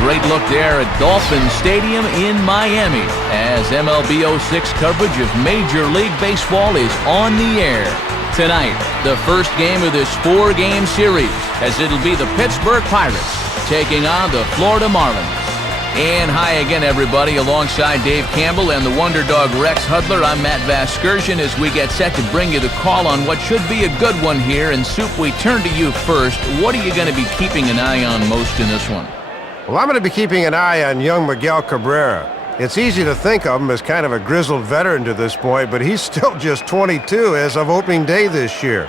great look there at Dolphin Stadium in Miami as MLB 06 coverage of Major League Baseball is on the air. Tonight, the first game of this 4-game series, as it'll be the Pittsburgh Pirates taking on the Florida Marlins. And hi again, everybody. Alongside Dave Campbell and the Wonder Dog Rex Hudler, I'm Matt Vasgersian as we get set to bring you the call on what should be a good one here. And Soup, we turn to you first. What are you going to be keeping an eye on most in this one? Well, I'm going to be keeping an eye on young Miguel Cabrera. It's easy to think of him as kind of a grizzled veteran to this point, but he's still just 22 as of opening day this year.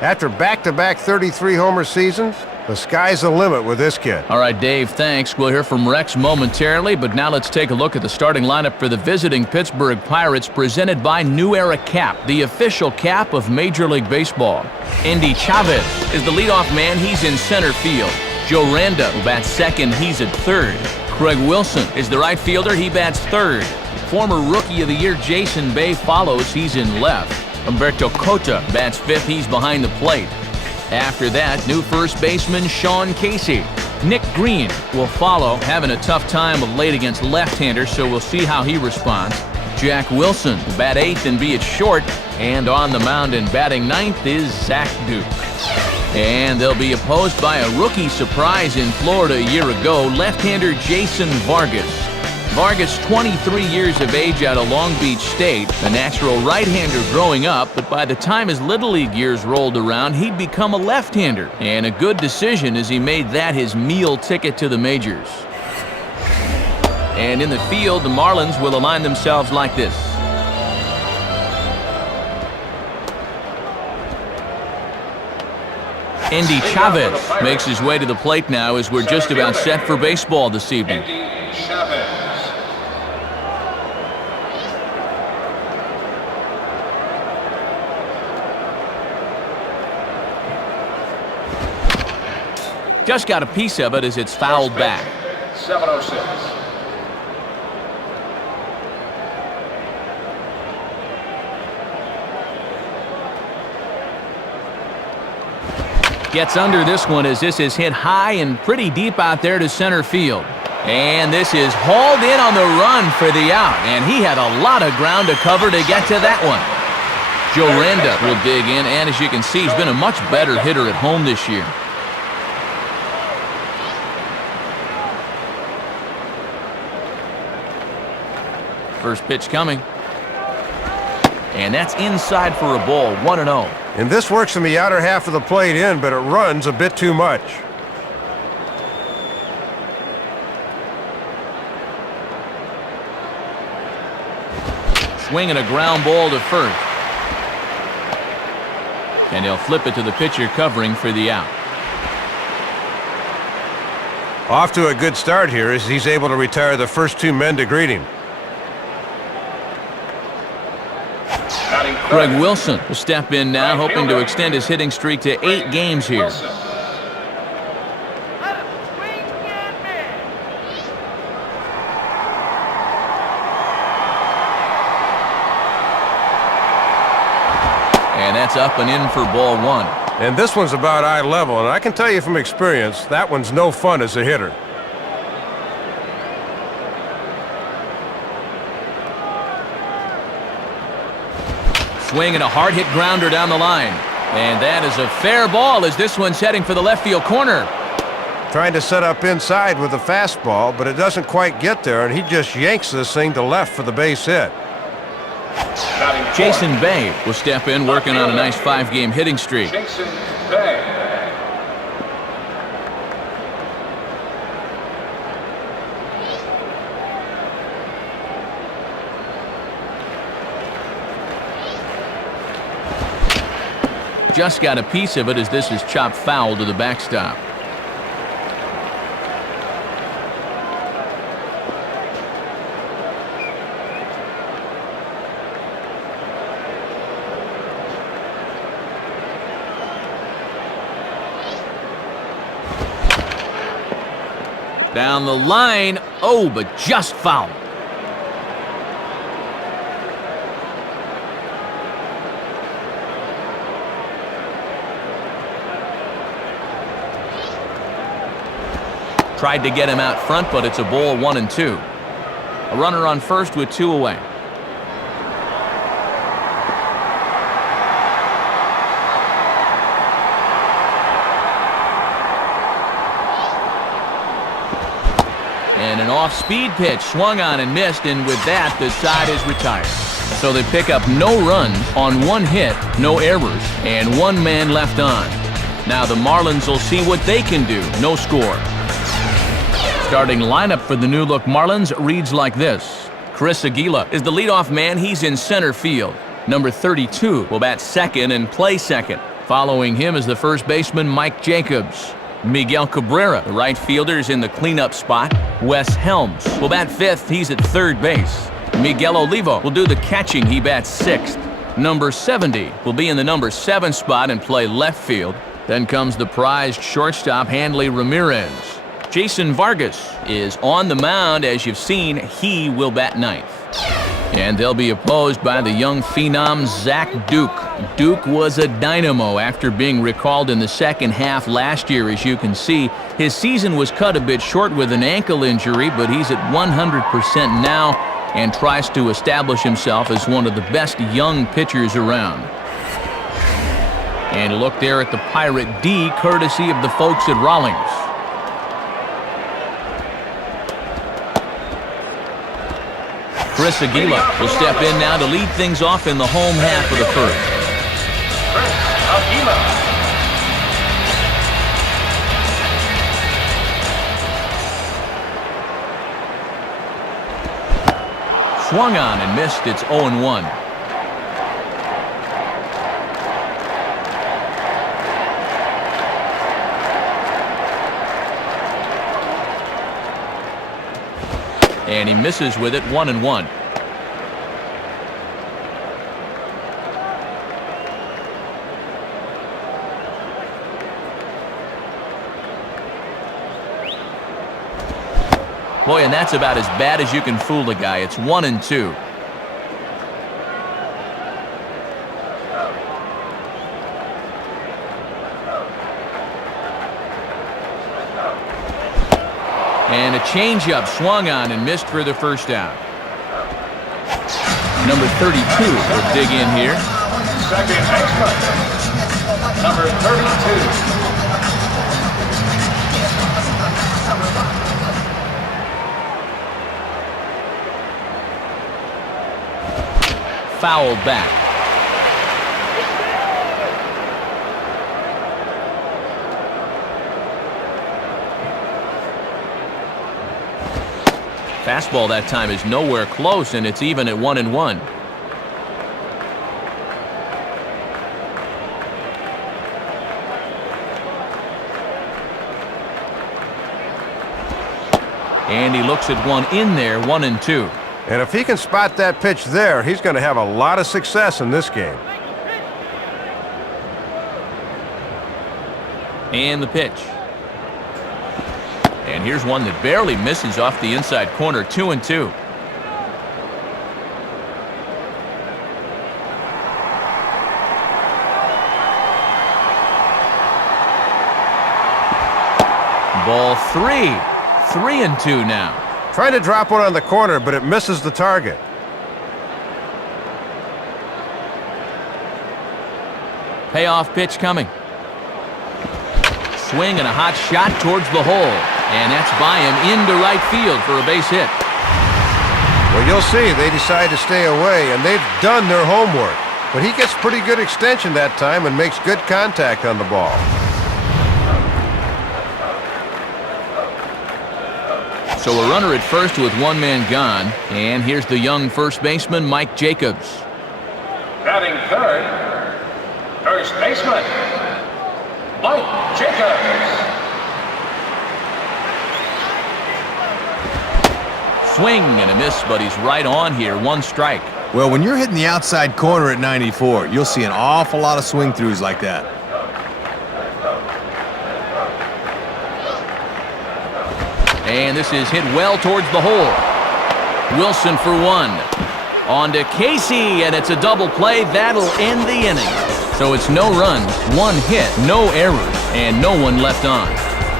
After back-to-back 33-homer seasons, the sky's the limit with this kid. All right, Dave, thanks. We'll hear from Rex momentarily, but now let's take a look at the starting lineup for the visiting Pittsburgh Pirates, presented by New Era Cap, the official cap of Major League Baseball. Endy Chavez is the leadoff man. He's in center field. Joe Randa, who bats second, he's at third. Craig Wilson is the right fielder. He bats third. Former Rookie of the Year Jason Bay follows. He's in left. Humberto Cota bats fifth. He's behind the plate. After that, new first baseman Sean Casey. Nick Green will follow, having a tough time of late against left-handers, so we'll see how he responds. Jack Wilson will bat eighth and be at short. And on the mound and batting ninth is Zach Duke. And they'll be opposed by a rookie surprise in Florida a year ago, left-hander Jason Vargas. Vargas, 23 years of age out of Long Beach State, a natural right-hander growing up, but by the time his Little League years rolled around, he'd become a left-hander. And a good decision as he made that his meal ticket to the majors. And in the field, the Marlins will align themselves like this. Endy Chavez makes his way to the plate now as we're just about set for baseball this evening. Just got a piece of it as it's fouled back. 7-0-6. Gets under this one as this is hit high and pretty deep out there to center field. And this is hauled in on the run for the out. And he had a lot of ground to cover to get to that one. Joe Randa will dig in, and as you can see, he's been a much better hitter at home this year. First pitch coming. And that's inside for a ball, 1-0. And this works in the outer half of the plate in, but it runs a bit too much. Swinging a ground ball to first. And he'll flip it to the pitcher covering for the out. Off to a good start here as he's able to retire the first two men to greet him. Craig Wilson will step in now, hoping to extend his hitting streak to 8 games here. And that's up and in for ball 1. And this one's about eye level, and I can tell you from experience, that one's no fun as a hitter. Swinging a hard hit grounder down the line. And that is a fair ball as this one's heading for the left field corner. Trying to set up inside with a fastball, but it doesn't quite get there, and he just yanks this thing to left for the base hit. Jason Bay will step in, working on a nice 5-game hitting streak. Jason Bay. Just got a piece of it as this is chopped foul to the backstop. Down the line. Oh, but just foul. Tried to get him out front, but it's a ball 1-2. A runner on first with 2 away. And an off-speed pitch swung on and missed, and with that, the side is retired. So they pick up no runs on 1 hit, no errors, and 1 man left on. Now the Marlins will see what they can do. No score. Starting lineup for the new-look Marlins reads like this. Chris Aguila is the leadoff man. He's in center field. Number 32 will bat second and play second. Following him is the first baseman Mike Jacobs. Miguel Cabrera, the right fielder, is in the cleanup spot. Wes Helms will bat fifth. He's at third base. Miguel Olivo will do the catching. He bats sixth. Number 70 will be in the number 7 spot and play left field. Then comes the prized shortstop Hanley Ramirez. Jason Vargas is on the mound. As you've seen, he will bat ninth. And they'll be opposed by the young phenom Zach Duke. Duke was a dynamo after being recalled in the second half last year. As you can see, his season was cut a bit short with an ankle injury, but he's at 100% now and tries to establish himself as one of the best young pitchers around. And a look there at the Pirate D, courtesy of the folks at Rawlings. Chris Aguila will step in now to lead things off in the home half of the first. Chris Aguila. Swung on and missed. It's 0-1. And he misses with it, 1-1. Boy, and that's about as bad as you can fool a guy. It's 1-2. And a changeup swung on and missed for the first out. Number 32 will dig in here. Second baseman. Number 32. Fouled back. Fastball that time is nowhere close, and it's even at 1-1. And he looks at one in there, 1-2. And if he can spot that pitch there, he's going to have a lot of success in this game. And the pitch. And here's one that barely misses off the inside corner, 2-2. Ball 3. 3-2 now. Trying to drop one on the corner, but it misses the target. Payoff pitch coming. Swing and a hot shot towards the hole. And that's by him into right field for a base hit. Well, you'll see they decide to stay away, and they've done their homework. But he gets pretty good extension that time and makes good contact on the ball. So a runner at first with 1 man gone. And here's the young first baseman, Mike Jacobs. Batting third, first baseman, Mike Jacobs. Swing and a miss, but he's right on here. 1 strike. Well, when you're hitting the outside corner at 94, you'll see an awful lot of swing-throughs like that. And this is hit well towards the hole. Wilson for 1. On to Casey, and it's a double play. That'll end the inning. So it's no runs, 1 hit, no errors, and no one left on.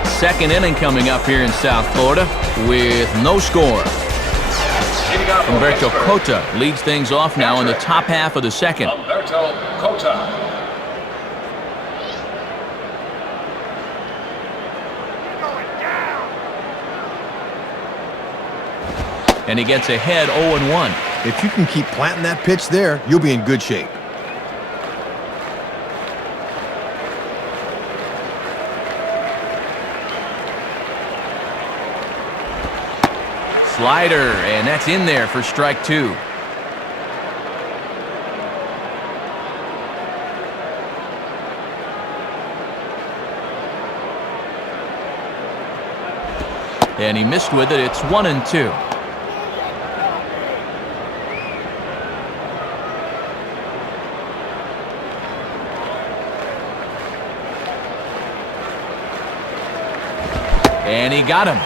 Second inning coming up here in South Florida with no score. Humberto Cota leads things off now in the top half of the second. Humberto Cota. And he gets ahead 0-1. If you can keep planting that pitch there, you'll be in good shape. Slider, and that's in there for strike 2. And he missed with it. It's 1-2. And he got him.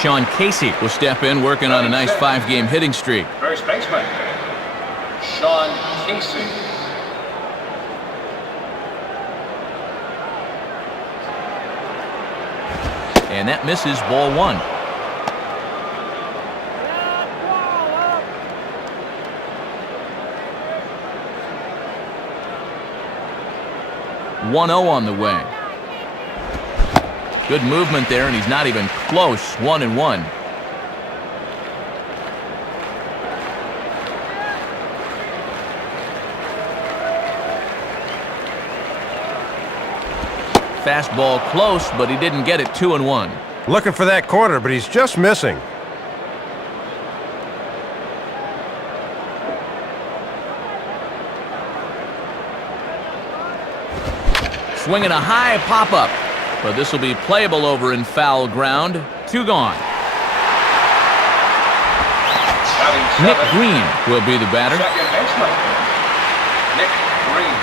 Sean Casey will step in, working on a nice 5-game hitting streak. First baseman, Sean Casey. And that misses, ball 1. (1-0) on the way. Good movement there, and he's not even close. 1-1. Fastball close, but he didn't get it. 2-1. Looking for that corner, but he's just missing. Swinging a high pop-up, but this will be playable over in foul ground. 2 gone. Nick Green will be the batter. Second baseman, Nick Green.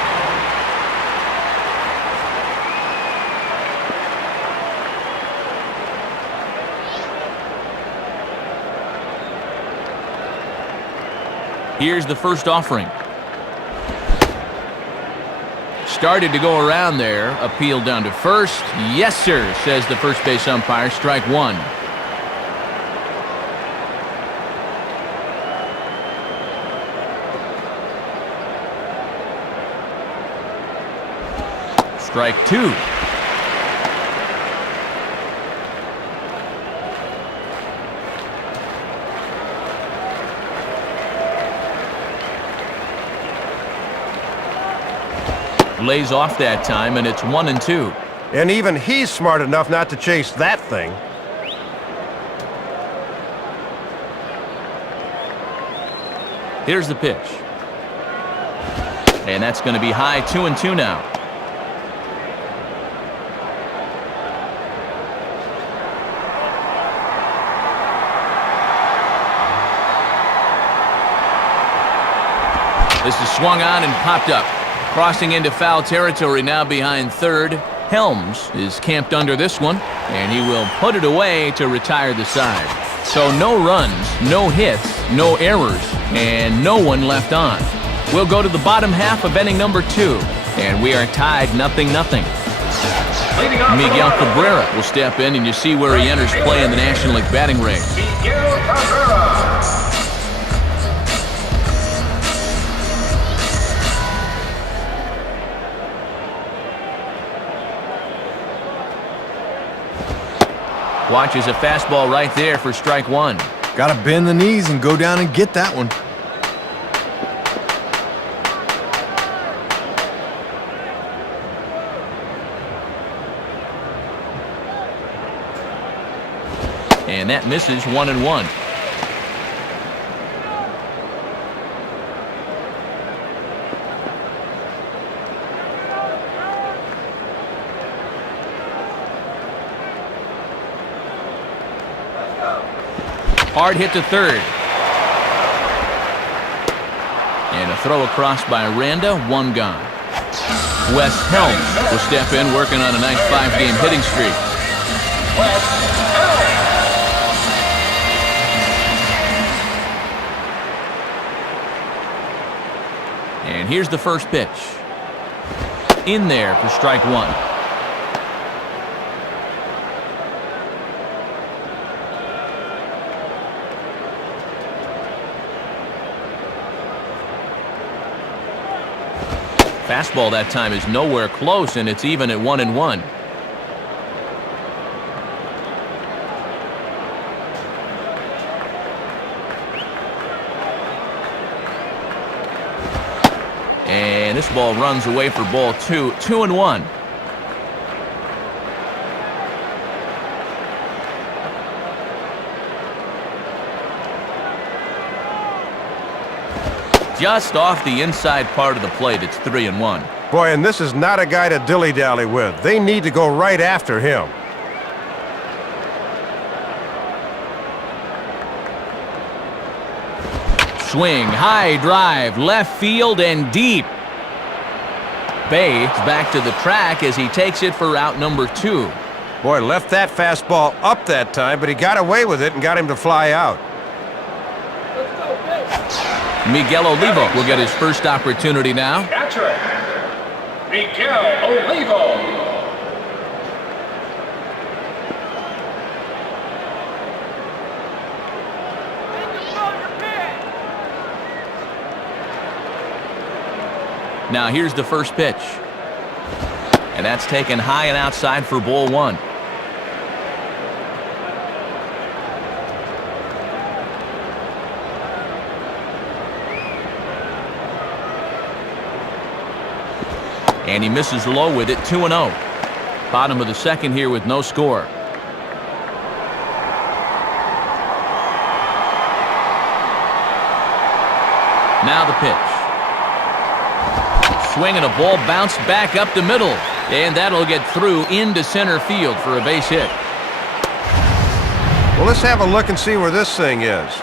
Here's the first offering. Started to go around there. Appealed down to first. Yes, sir, says the first base umpire. Strike 1. Strike 2. Lays off that time, and it's 1-2. And even he's smart enough not to chase that thing. Here's the pitch. And that's going to be high. 2-2 now. This is swung on and popped up. Crossing into foul territory now behind third. Helms is camped under this one, and he will put it away to retire the side. So no runs, no hits, no errors, and no one left on. We'll go to the bottom half of inning number 2, and we are tied 0-0. Miguel Cabrera will step in, and you see where he enters play in the National League batting race. Miguel Cabrera. Watches a fastball right there for strike 1. Got to bend the knees and go down and get that one. And that misses. 1-1. Hard hit to third. And a throw across by Randa. 1 gone. Wes Helms will step in, working on a nice 5-game hitting streak. And here's the first pitch. In there for strike one. Fastball that time is nowhere close, and it's even at 1-1. And this ball runs away for ball two. 2-1. Just off the inside part of the plate, it's 3-1. Boy, and this is not a guy to dilly-dally with. They need to go right after him. Swing, high drive, left field and deep. Bay is back to the track as he takes it for out number 2. Boy, left that fastball up that time, but he got away with it and got him to fly out. Miguel Olivo will get his first opportunity now. Catcher, Miguel Olivo. Now here's the first pitch. And that's taken high and outside for ball 1. And he misses low with it, 2-0. Bottom of the second here with no score. Now the pitch. Swing and a ball bounced back up the middle. And that'll get through into center field for a base hit. Well, let's have a look and see where this thing is.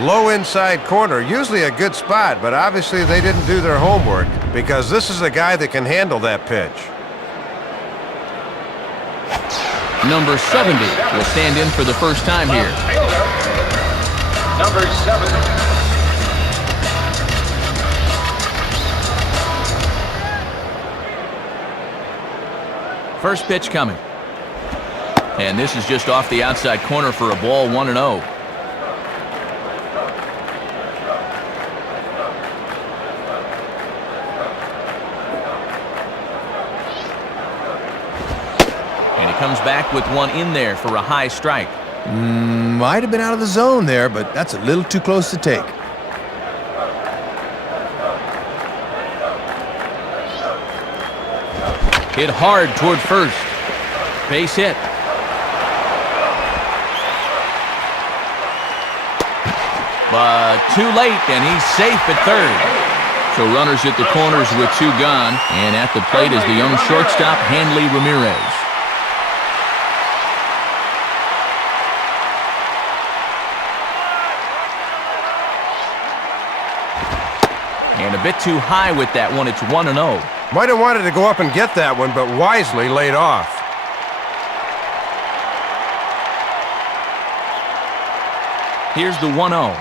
Low inside corner, usually a good spot, but obviously they didn't do their homework because this is a guy that can handle that pitch. Number 70 will stand in for the first time here. Number 70. First pitch coming. And this is just off the outside corner for a ball, 1-0. And he comes back with one in there for a high strike. Might have been out of the zone there, but that's a little too close to take. Hit hard toward first. Base hit. But too late, and he's safe at third. So runners at the corners with 2 gone, and at the plate is the young shortstop, Hanley Ramirez. And a bit too high with that one. It's 1-0. Might have wanted to go up and get that one, but wisely laid off. Here's the 1-0.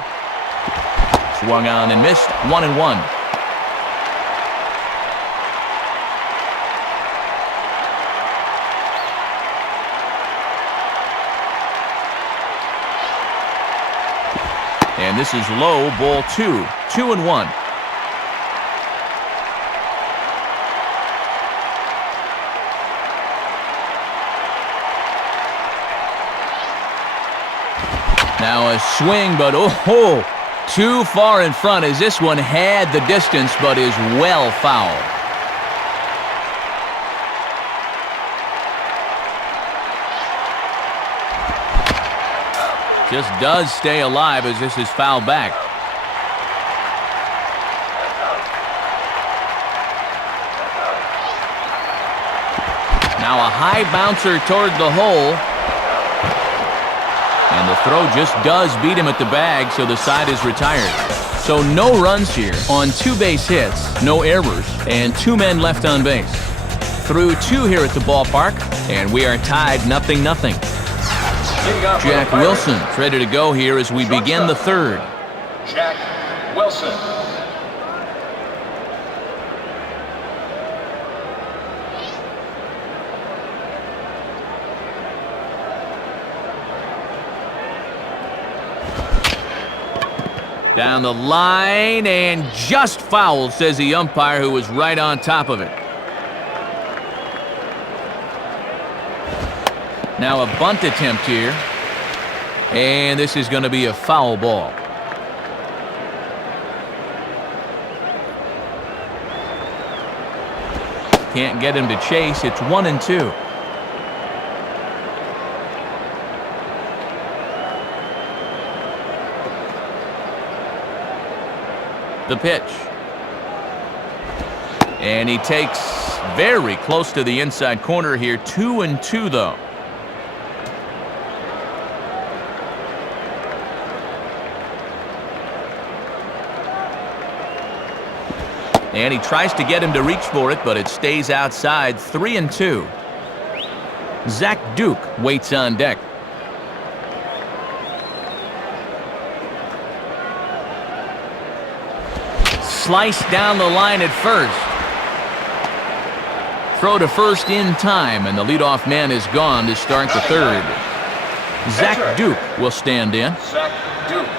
Swung on and missed, 1-1. And this is low, ball 2, 2-1. Now a swing, but too far in front as this one had the distance but is well fouled. Just does stay alive as this is fouled back. Now a high bouncer toward the hole. And the throw just does beat him at the bag, so the side is retired. So no runs here on 2 base hits, no errors, and 2 men left on base. Through 2 here at the ballpark, and we are tied 0-0. Jack Wilson's ready to go here as we begin the third. Jack Wilson. Down the line and just fouled, says the umpire, who was right on top of it. Now a bunt attempt here. And this is going to be a foul ball. Can't get him to chase. It's 1-2. The pitch. And he takes very close to the inside corner here. 2-2 though. And he tries to get him to reach for it, but it stays outside. 3-2. Zach Duke waits on deck. Slice down the line at first. Throw to first in time, and the leadoff man is gone to start the third. Zach Duke will stand in. Zach Duke.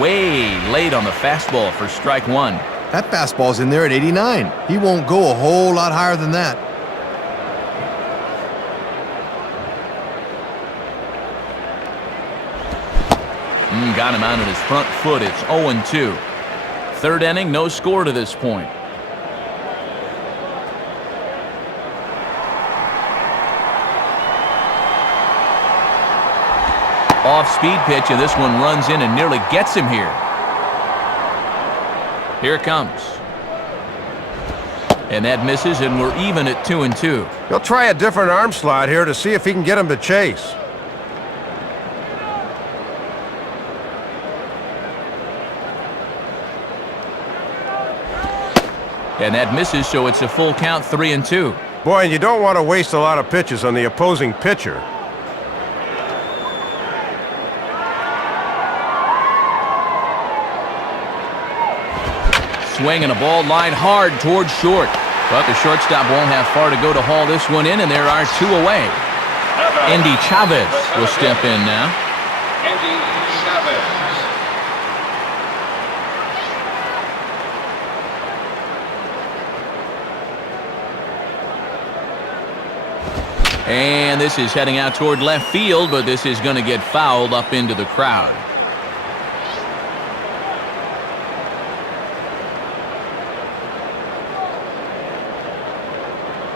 Way late on the fastball for strike one. That fastball's in there at 89. He won't go a whole lot higher than that. Got him out on his front foot. It's 0-2. Third inning, no score to this point. Off-speed pitch, and this one runs in and nearly gets him here. Here it comes. And that misses, and we're even at 2-2. He'll try a different arm slot here to see if he can get him to chase. And that misses, so it's a full count, 3-2. Boy, and you don't want to waste a lot of pitches on the opposing pitcher. Swing and a ball lined hard towards short. But the shortstop won't have far to go to haul this one in, and there are two away. Andy Chavez will step in now. Andy Chavez. And this is heading out toward left field, but this is going to get fouled up into the crowd.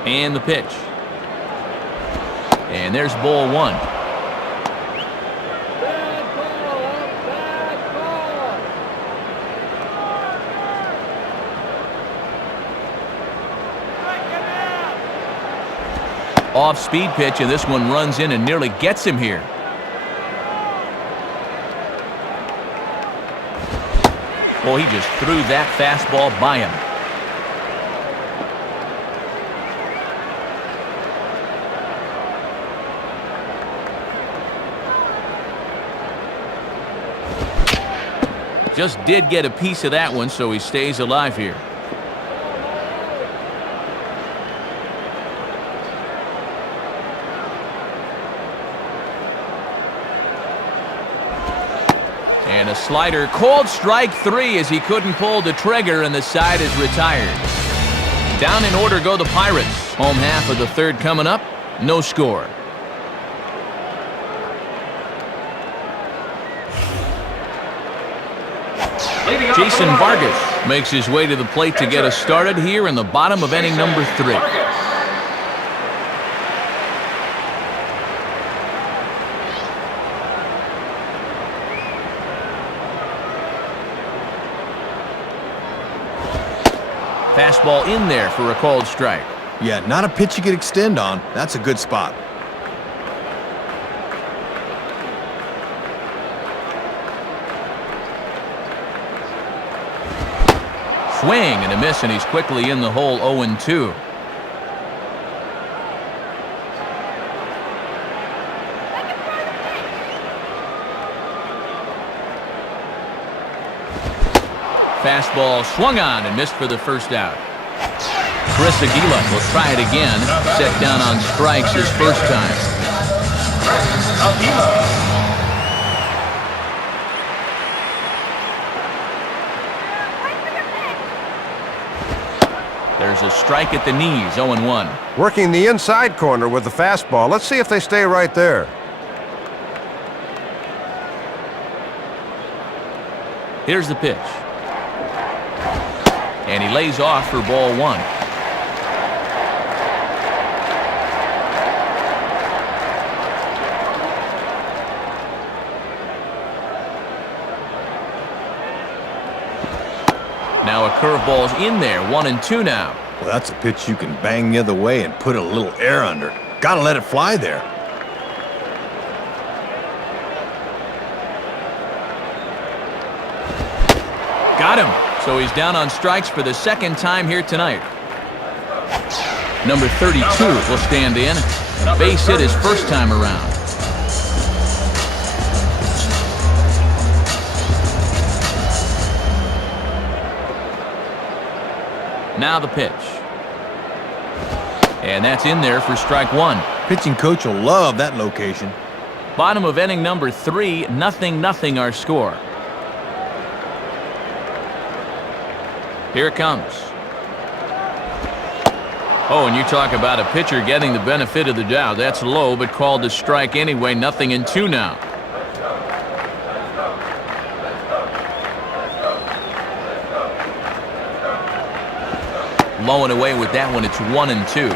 And the pitch. And there's ball one. Off-speed pitch, and this one runs in and nearly gets him here. Well, he just threw that fastball by him. Just did get a piece of that one, so he stays alive here. And a slider, called strike three as he couldn't pull the trigger, and the side is retired. Down in order go the Pirates. Home half of the third coming up, no score. Jason Vargas makes his way to the plate to get us started here in the bottom of inning number 3. Fastball in there for a called strike. Yeah, not a pitch you could extend on. That's a good spot. Swing and a miss, and he's quickly in the hole. 0-2. Fastball swung on and missed for the first out. Chris Aguila will try it again. Set down on strikes his first time. Chris Aguila. There's a strike at the knees, 0-1. Working the inside corner with the fastball. Let's see if they stay right there. Here's the pitch. And he lays off for ball one. Now a curveball's in there, 1-2 now. Well, that's a pitch you can bang the other way and put a little air under. Gotta let it fly there. Got him. So he's down on strikes for the second time here tonight. Number 32 will stand in. Base hit his first time around. Now the pitch. And that's in there for strike one. Pitching coach will love that location. Bottom of inning number 3, 0-0 our score. Here it comes. Oh, and you talk about a pitcher getting the benefit of the doubt. That's low, but called a strike anyway. 0-2 now. Low and away with that one. It's 1-2.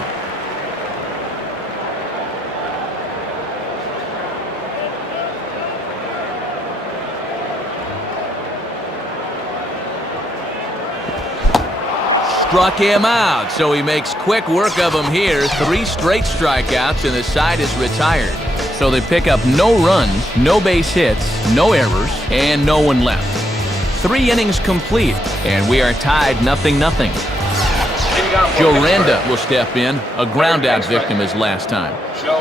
Struck him out, so he makes quick work of him here. 3 straight strikeouts, and the side is retired. So they pick up no runs, no base hits, no errors, and no one left. 3 innings complete, and we are tied 0-0. Joe Randa will step in, a ground-out victim his last time. Joe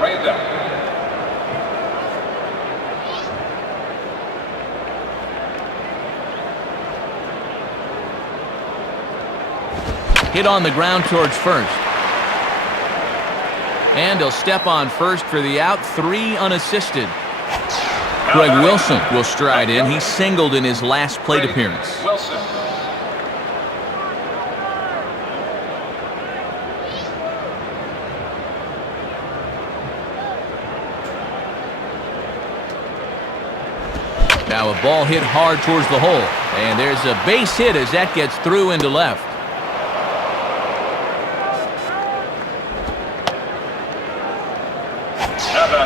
Randa. Hit on the ground towards first. And he'll step on first for the out, 3 unassisted. Greg Wilson will stride in. He singled in his last plate appearance. Wilson. Now a ball hit hard towards the hole. And there's a base hit as that gets through into left.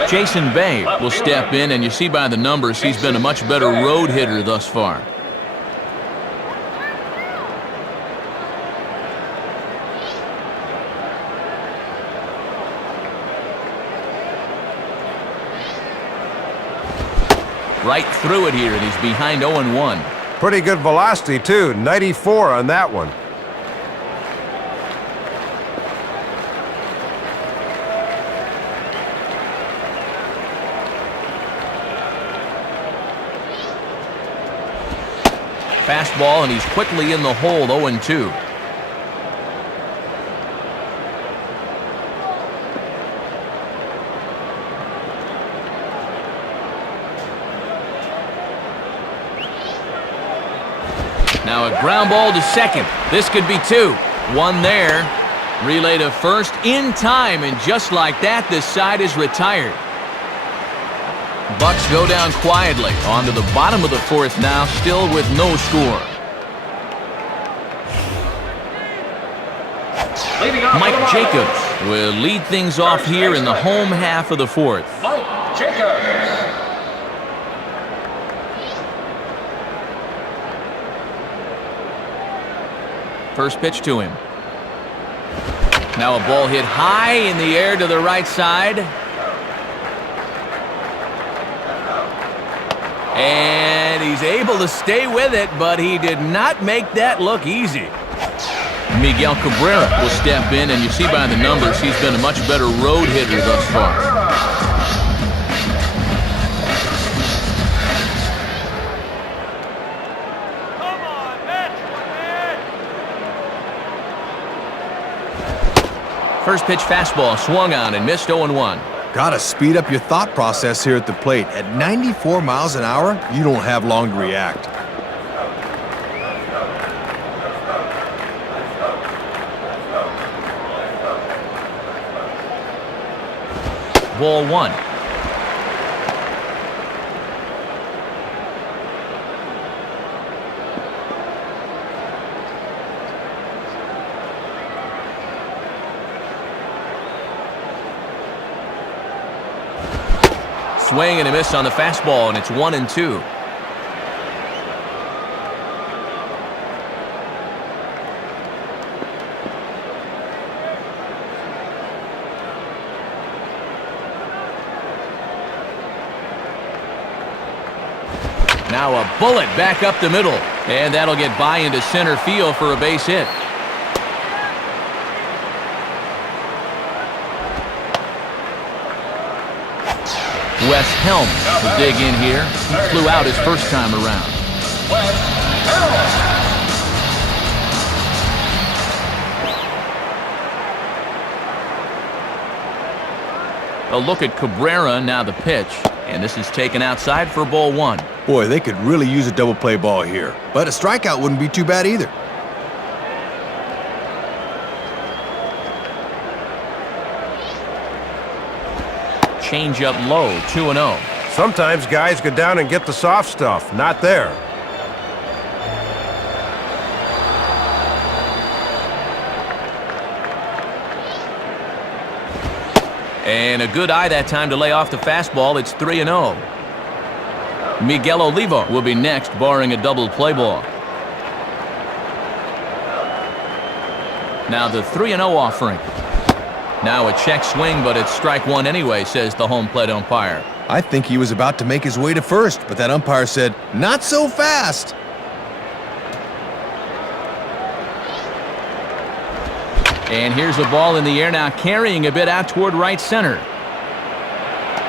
Jason Bay will step in, and you see by the numbers he's been a much better road hitter thus far. Right through it here, and he's behind 0-1. Pretty good velocity, too. 94 on that one. Fastball, and he's quickly in the hole, 0-2. Now a ground ball to second. This could be 2. 1 there. Relay to first in time, and just like that, this side is retired. Bucks go down quietly onto the bottom of the 4th now, still with no score. Mike Jacobs will lead things off here in the home half of the 4th. Mike Jacobs. First pitch to him. Now a ball hit high in the air to the right side. And he's able to stay with it, but he did not make that look easy. Miguel Cabrera will step in, and you see by the numbers he's been a much better road hitter thus far. First pitch fastball swung on and missed 0-1. Gotta speed up your thought process here at the plate. At 94 miles an hour, you don't have long to react. Ball 1. Swing and a miss on the fastball, and it's 1-2. Now a bullet back up the middle, and that'll get by into center field for a base hit. Wes Helms will dig in here. He flew out his first time around. Wes Helms. A look at Cabrera, now the pitch. And this is taken outside for ball 1. Boy, they could really use a double play ball here. But a strikeout wouldn't be too bad either. Change up low, 2-0. Sometimes guys go down and get the soft stuff. Not there. And a good eye that time to lay off the fastball. It's 3-0. Miguel Olivo will be next, barring a double play ball. Now the 3-0 offering. Now a check swing, but it's strike 1 anyway, says the home plate umpire. I think he was about to make his way to first, but that umpire said, "Not so fast." And here's a ball in the air now, carrying a bit out toward right center.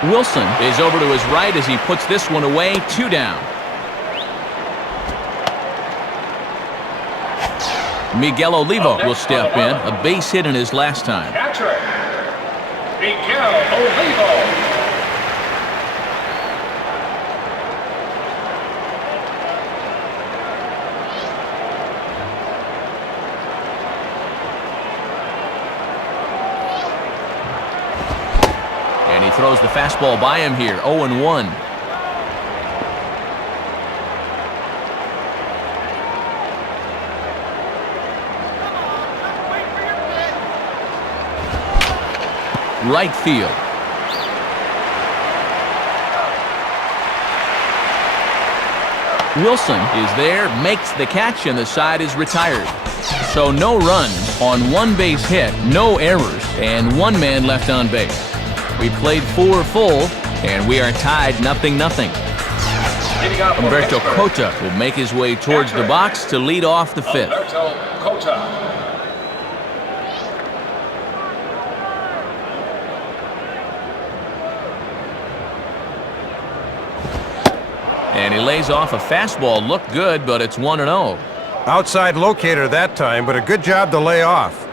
Wilson is over to his right as he puts this one away, 2 down. Miguel Olivo will step in, a base hit in his last time. Catcher, Miguel Olivo. And he throws the fastball by him here, 0-1. Right field. Wilson is there, makes the catch, and the side is retired. So no runs on 1 base hit, no errors, and 1 man left on base. We played 4 full, and we are tied 0-0. Humberto Cota will make his way towards the box to lead off the 5th. Humberto Cota. And he lays off a fastball. Looked good, but it's 1-0. Outside locator that time, but a good job to lay off.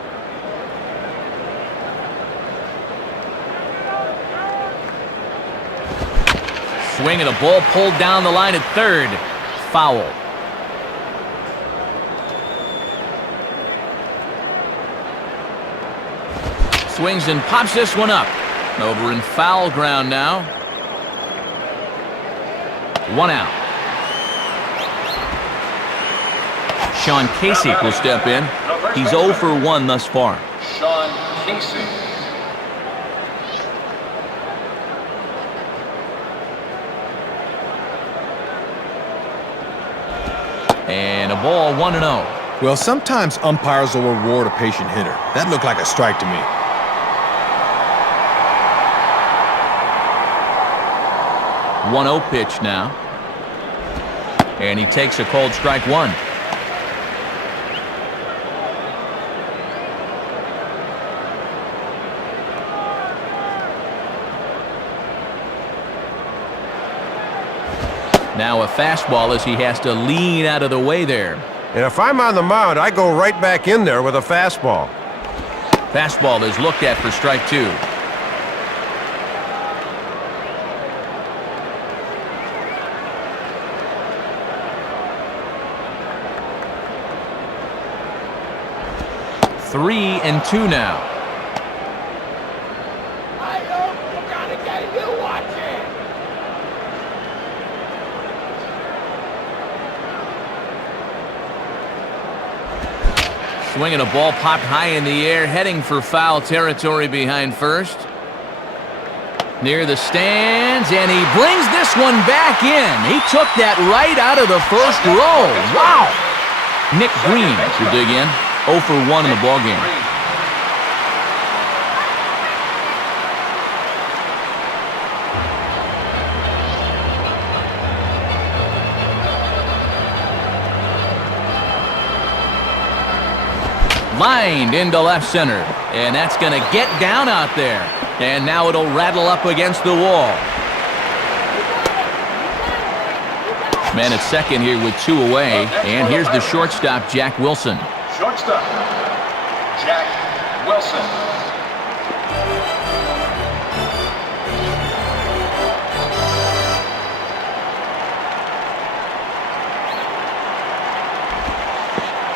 Swing and a ball pulled down the line at third. Foul. Swings and pops this one up. Over in foul ground now. 1 out. Sean Casey will step in. He's 0 for 1 thus far. Sean Casey. And a ball, 1-0. Well, sometimes umpires will reward a patient hitter. That looked like a strike to me. One 0 pitch now. And he takes a called strike 1. Now a fastball as he has to lean out of the way there. And if I'm on the mound, I go right back in there with a fastball. Fastball is looked at for strike 2. Three and two now. Swinging a ball popped high in the air, heading for foul territory behind first. Near the stands, and he brings this one back in. He took that right out of the first row. Wow! Nick Green will dig in. 0 for 1 in the ballgame. Lined into left center, and that's going to get down out there. And now it'll rattle up against the wall. Man at second here with 2 away, and here's the shortstop, Jack Wilson. Shortstop, Jack Wilson.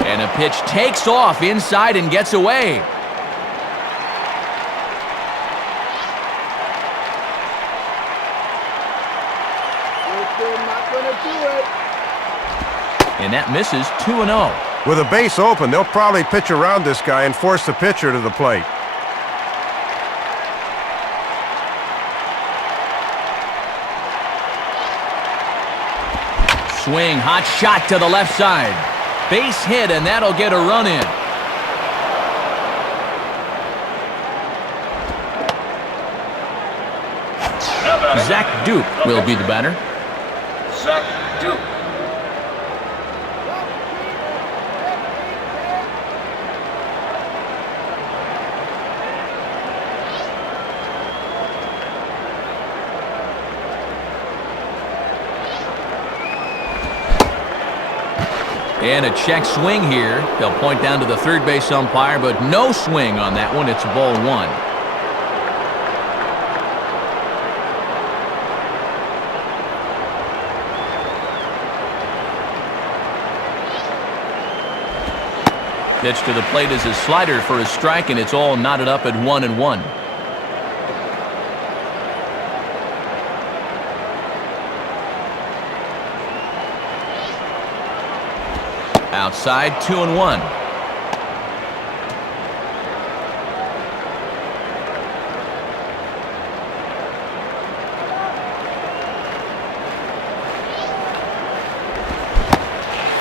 And a pitch takes off inside and gets away. And that misses. 2-0. With a base open, they'll probably pitch around this guy and force the pitcher to the plate. Swing, hot shot to the left side. Base hit, and that'll get a run in. Zach Duke will be the batter. Zach Duke. And a check swing here. They'll point down to the third base umpire, but no swing on that one. It's ball 1. Pitch to the plate is a slider for a strike, and it's all knotted up at 1-1. Outside, 2-1.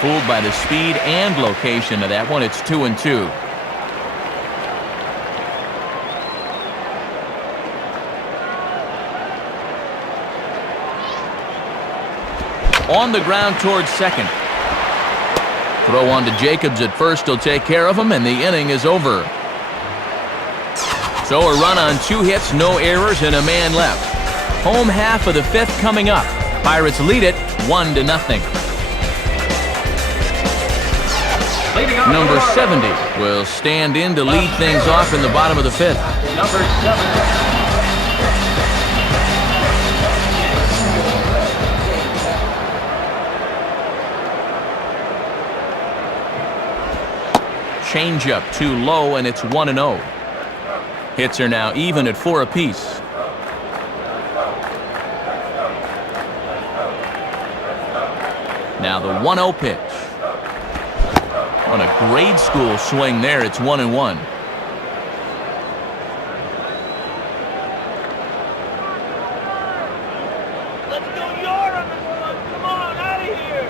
Fooled by the speed and location of that one. It's 2-2. On the ground towards second. Throw on to Jacobs at first. He'll take care of him, and the inning is over. So a run on 2 hits, no errors, and a man left. Home half of the 5th coming up. Pirates lead it 1-0. Number 70 will stand in to lead things off in the bottom of the 5th. Number 70. Changeup too low, and it's 1-0. Hits are now even at 4 apiece. Now the 1-0 pitch. On a grade school swing there, it's 1-1. Let's go yard on this one. Come on, out of here.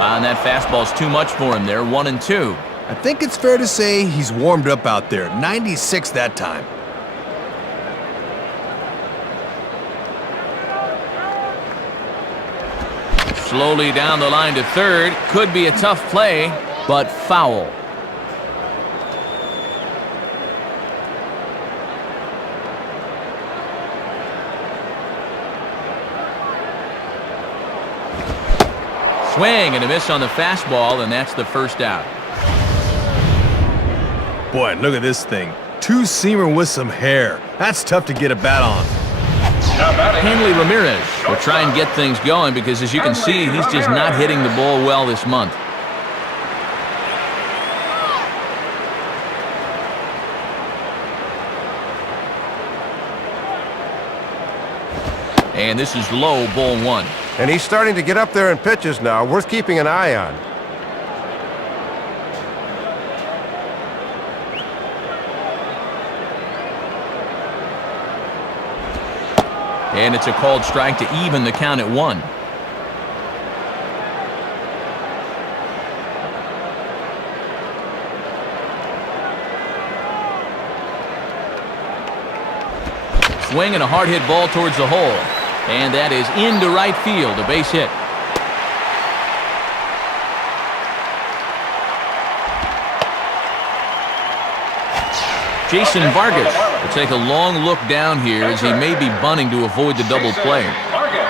And that fastball's too much for him there. 1-2. I think it's fair to say he's warmed up out there. 96 that time. Slowly down the line to third. Could be a tough play, but foul. Swing and a miss on the fastball, and that's the first out. Boy, look at this thing. Two-seamer with some hair. That's tough to get a bat on. Now batting. Hanley Ramirez will try and get things going because, as you can see, he's just not hitting the ball well this month. And this is low, ball one. And he's starting to get up there in pitches now, worth keeping an eye on. And it's a called strike to even the count at 1. Swing and a hard hit ball towards the hole. And that is into right field, a base hit. Jason Vargas will take a long look down here as he may be bunting to avoid the double play. Vargas.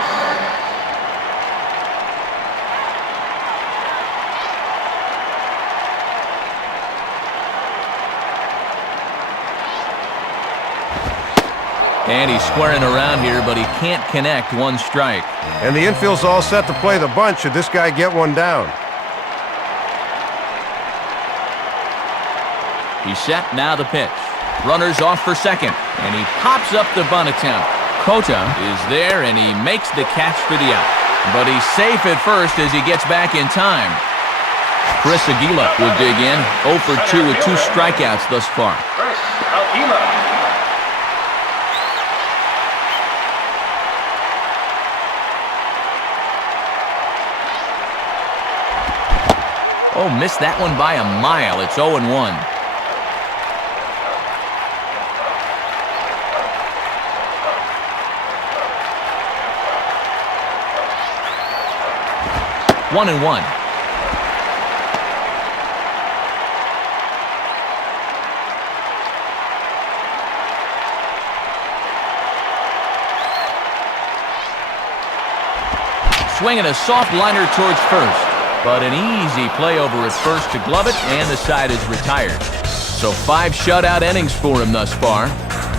And he's squaring around here, but he can't connect. 1 strike. And the infield's all set to play the bunt should this guy get one down. He's set, now the pitch. Runner's off for second, and he pops up the bunt attempt. Cota is there, and he makes the catch for the out. But he's safe at first as he gets back in time. Chris Aguila will dig in, 0 for 2 with 2 strikeouts thus far. Chris Aguila. Oh, missed that one by a mile. It's 0-1. One and one. Swinging a soft liner towards first, but an easy play over at first to glove it, and the side is retired. So 5 shutout innings for him thus far.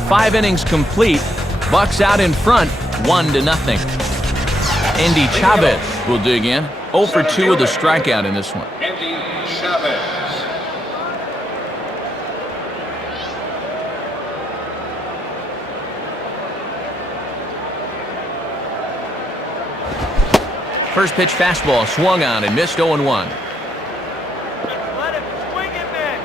5 innings complete. Bucks out in front, 1-0. Andy Chavez will dig in. 0 for 2 with a strikeout in this one. Andy Chavez. First pitch fastball swung on and missed. 0-1. Let him swing it, man.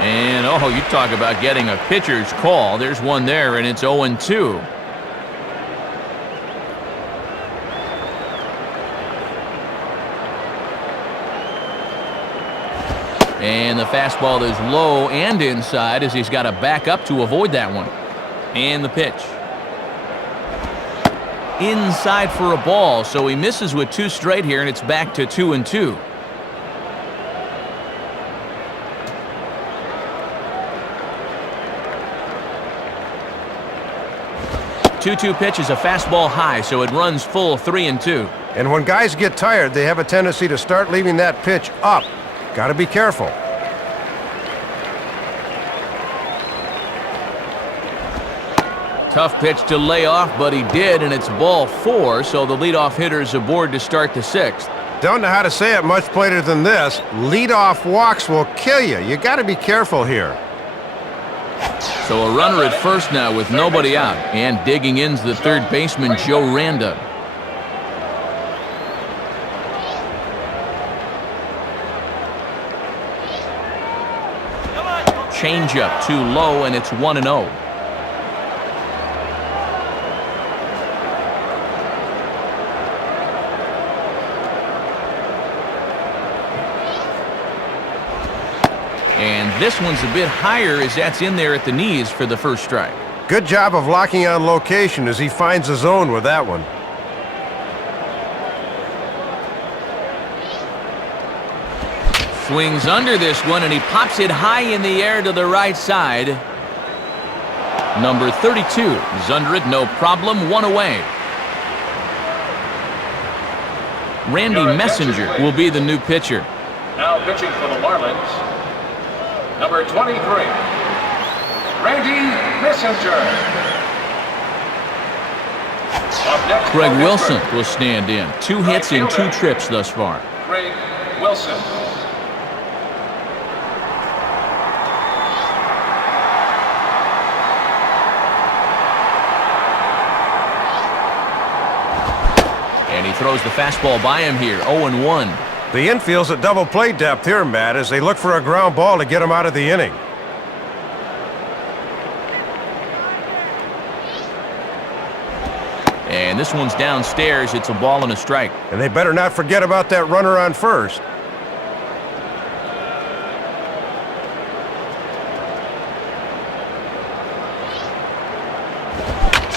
And oh, you talk about getting a pitcher's call. There's one there, and it's 0-2. And the fastball is low and inside as he's got to back up to avoid that one. And the pitch. Inside for a ball, so he misses with 2 straight here, and it's back to 2-2. 2-2 pitch is a fastball high, so it runs full 3-2. And when guys get tired, they have a tendency to start leaving that pitch up. Got to be careful. Tough pitch to lay off, but he did, and it's ball 4, so the leadoff hitter's aboard to start the 6th. Don't know how to say it much plainer than this. Leadoff walks will kill you. You got to be careful here. So a runner at first now with nobody out, and digging in's the third baseman, Joe Randa. Changeup too low, and it's 1-0. And this one's a bit higher as that's in there at the knees for the first strike. Good job of locking on location as he finds the zone with that one. Swings under this one, and he pops it high in the air to the right side. Number 32 is under it, no problem, 1 away. Randy Messenger will be the new pitcher. Now pitching for the Marlins, number 23, Randy Messenger. Up next, Craig for Wilson Pittsburgh, will stand in. 2 hits in 2 trips thus far. Craig Wilson. And he throws the fastball by him here, 0-1. The infield's at double play depth here, Matt, as they look for a ground ball to get him out of the inning. And this one's downstairs. It's a ball and a strike. And they better not forget about that runner on first.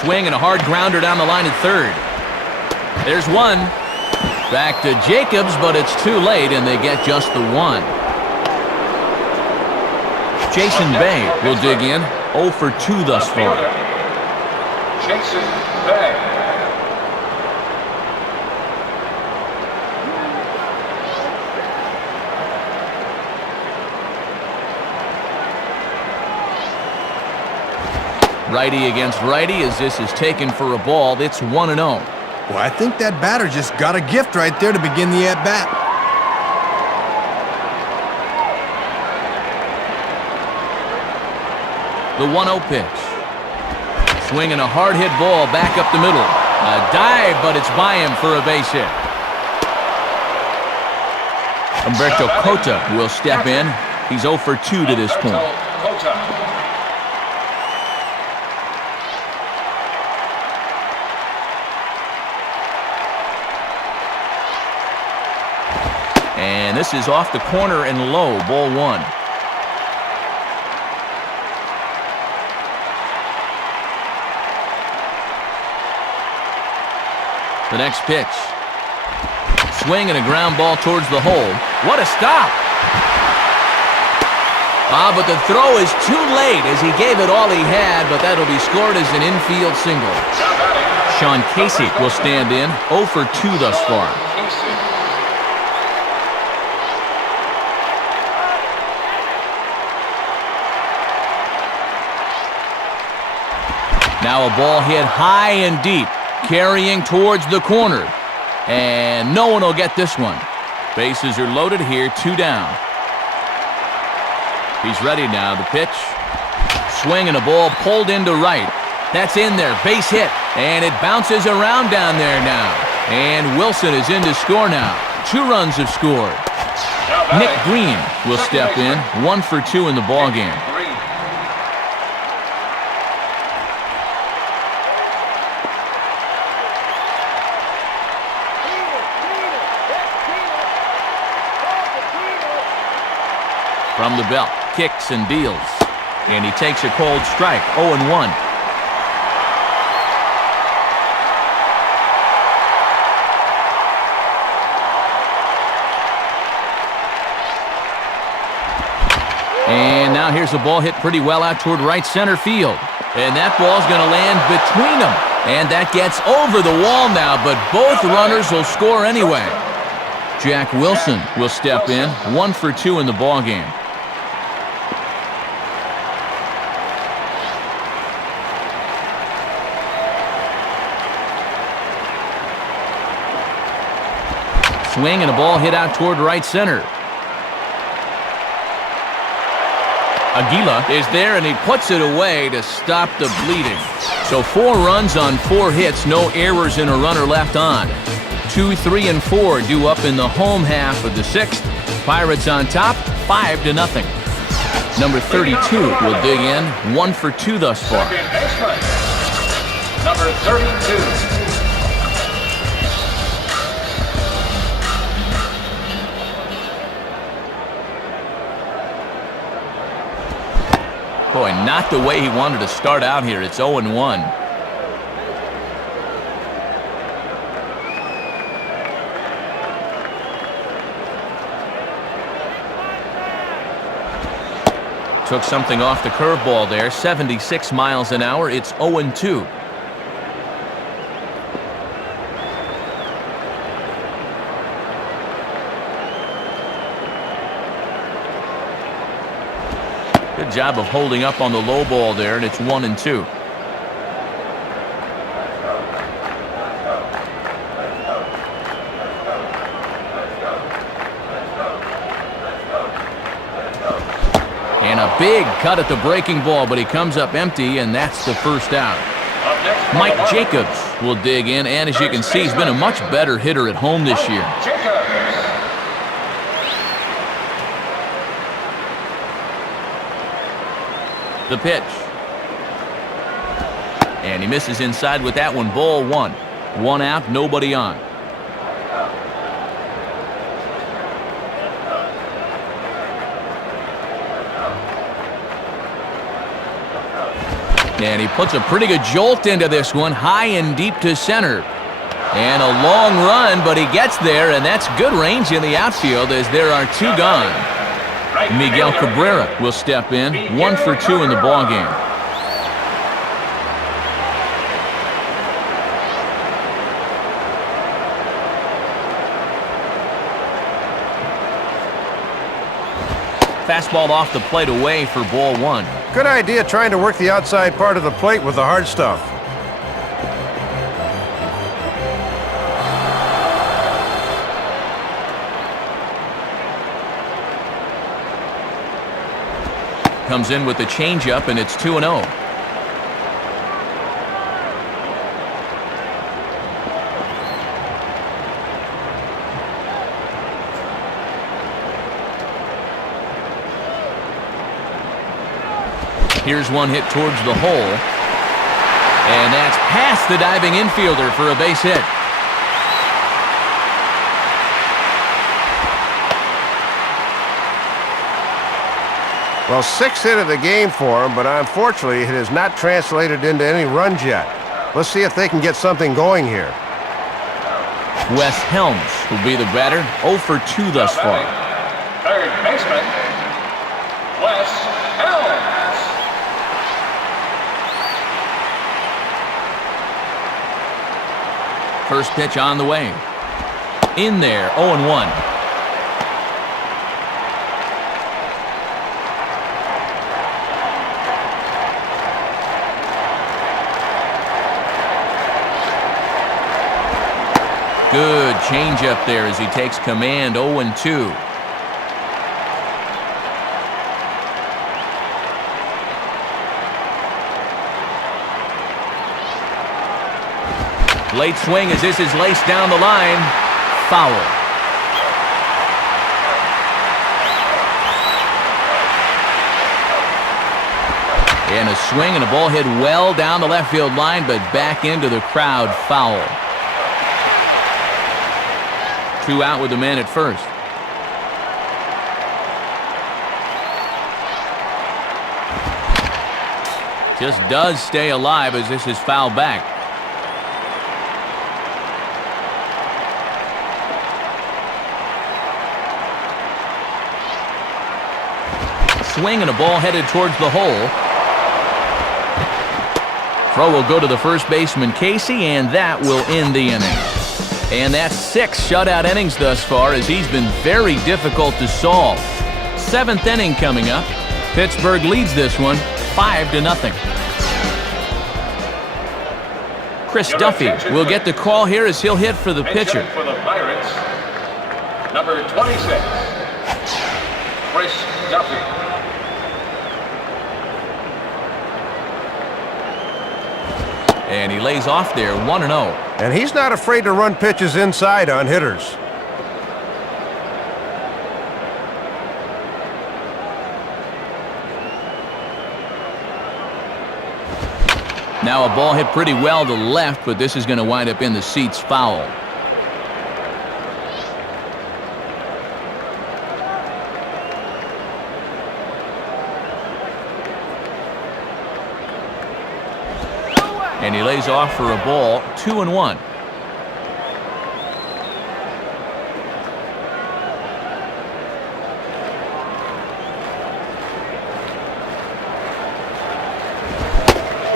Swing and a hard grounder down the line at third. There's one. Back to Jacobs, but it's too late, and they get just the one. Jason Bay will dig in. 0 for 2 thus far. Jason Bay. Righty against righty as this is taken for a ball. It's 1-0. Well, I think that batter just got a gift right there to begin the at-bat. The 1-0 pitch. Swinging a hard hit ball back up the middle. A dive, but it's by him for a base hit. Humberto Cota will step in. He's 0 for 2 to this point. Cota. And this is off the corner and low, ball 1. The next pitch. Swing and a ground ball towards the hole. What a stop! But the throw is too late as he gave it all he had, but that'll be scored as an infield single. Sean Casey will stand in, 0 for 2 thus far. Now a ball hit high and deep, carrying towards the corner. And no one will get this one. Bases are loaded here, 2 down. He's ready now, the pitch. Swing and a ball pulled into right. That's in there, base hit. And it bounces around down there now. And Wilson is in to score now. 2 runs have scored. Nick Green will step in, 1 for 2 in the ballgame. From the belt, kicks and deals. And he takes a cold strike, 0-1. And now here's a ball hit pretty well out toward right center field. And that ball's going to land between them. And that gets over the wall now, but both runners will score anyway. Jack Wilson will step in, 1 for 2 in the ballgame. Swing and a ball hit out toward right center. Aguila is there and he puts it away to stop the bleeding. So 4 runs on 4 hits, no errors and a runner left on. 2, 3, and 4 due up in the home half of the 6th. Pirates on top, 5-0. Number 32 will dig in, 1 for 2 thus far. Second baseman, number 32. Boy, not the way he wanted to start out here. It's 0-1. Took something off the curveball there. 76 miles an hour. It's 0-2. Good job of holding up on the low ball there, and it's 1-2. And a big cut at the breaking ball, but he comes up empty, and that's the first out. Mike Jacobs will dig in, and as you can see, he's been a much better hitter at home this year. The pitch. And he misses inside with that one. Ball one. One out, nobody on. And he puts a pretty good jolt into this one, high and deep to center. And a long run, but he gets there, and that's good range in the outfield as there are two gone. Miguel Cabrera will step in, 1 for 2 in the ballgame. Fastball off the plate away for ball one. Good idea trying to work the outside part of the plate with the hard stuff. Comes in with the changeup, and it's 2-0. Here's one hit towards the hole. And that's past the diving infielder for a base hit. Well, 6th hit of the game for him, but unfortunately it has not translated into any runs yet. Let's see if they can get something going here. Wes Helms will be the batter, 0 for 2 thus far. Third baseman, Wes Helms. First pitch on the way. In there, 0-1. Good changeup there as he takes command, 0-2. Late swing as this is laced down the line. Foul. And a swing and a ball hit well down the left field line, but back into the crowd. Foul. 2 out with the man at first. Just does stay alive as this is fouled back. Swing and a ball headed towards the hole. Throw will go to the first baseman, Casey, and that will end the inning. And that's 6 shutout innings thus far as he's been very difficult to solve. 7th inning coming up. Pittsburgh leads this one 5-0. Chris Duffy will get the call here as he'll hit for the pitcher. For the Pirates, number 26, Chris Duffy. And he lays off there, 1-0. And he's not afraid to run pitches inside on hitters. Now a ball hit pretty well to left, but this is going to wind up in the seats, foul. And he lays off for a ball, 2-1.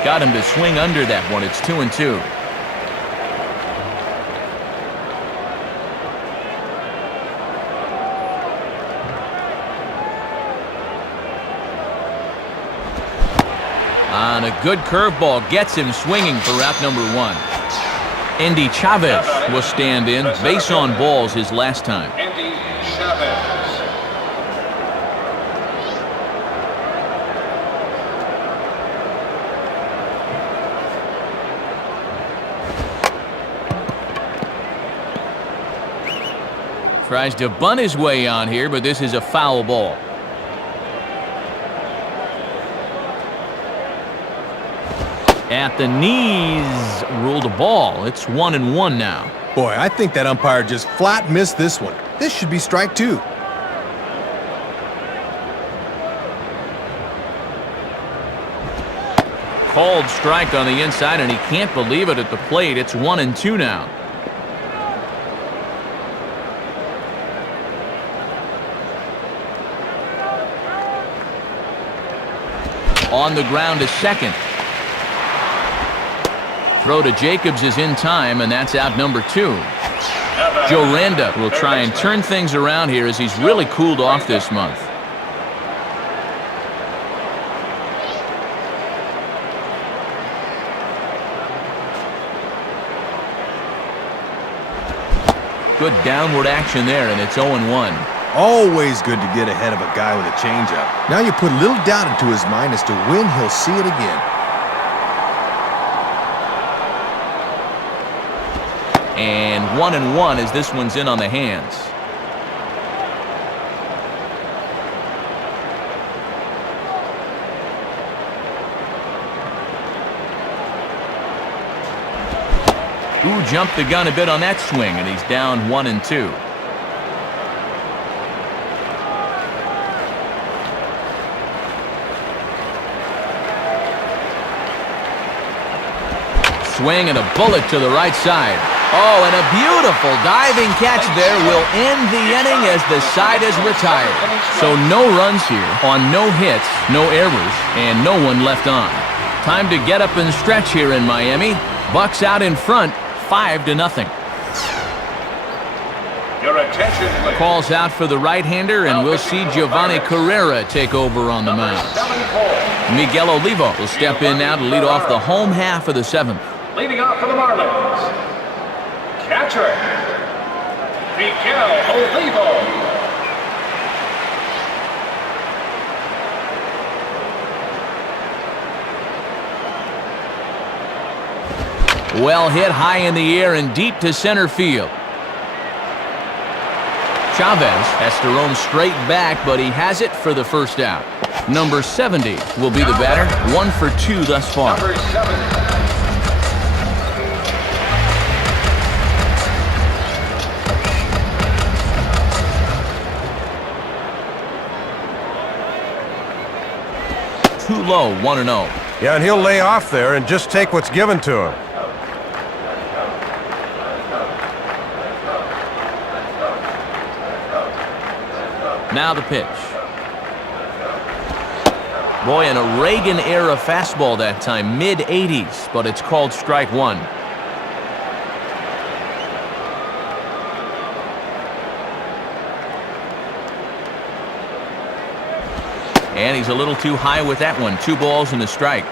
Got him to swing under that one. It's 2-2. down. A good curveball gets him swinging for out number 1. Andy Chavez will stand in. Base on balls his last time. Andy Chavez. Tries to bunt his way on here, but this is a foul ball. At the knees, ruled a ball. It's 1-1 now. Boy, I think that umpire just flat missed this one. This should be strike 2. Called strike on the inside, and he can't believe it at the plate. It's 1-2 now. On the ground to second. Throw to Jacobs is in time, and that's out number 2. Joe Randa will try and turn things around here as he's really cooled off this month. Good downward action there, and it's 0-1. Always good to get ahead of a guy with a changeup. Now you put a little doubt into his mind as to when he'll see it again. And 1-1 as this one's in on the hands. Ooh, jumped the gun a bit on that swing, and he's down 1-2. Swing and a bullet to the right side. Oh, and a beautiful diving catch there will end the inning as the side is retired. So no runs here on no hits, no errors, and no one left on. Time to get up and stretch here in Miami. Bucks out in front, 5-0. Your attention, please. Calls out for the right-hander, and we'll see Giovanni Carrera take over on the mound. 7-4. Miguel Olivo will step in now to lead off the home half of the 7th. Leading off for the Marlins, catcher, Miguel Olivo. Well hit high in the air and deep to center field. Chavez has to roam straight back, but he has it for the first out. Number 70 will be the batter, 1 for 2 thus far. Number 7. Too low, 1-0. Yeah, and he'll lay off there and just take what's given to him. Now the pitch. Boy, an Reagan-era fastball that time, mid-80s, but it's called strike 1. And he's a little too high with that one. 2 balls and a strike.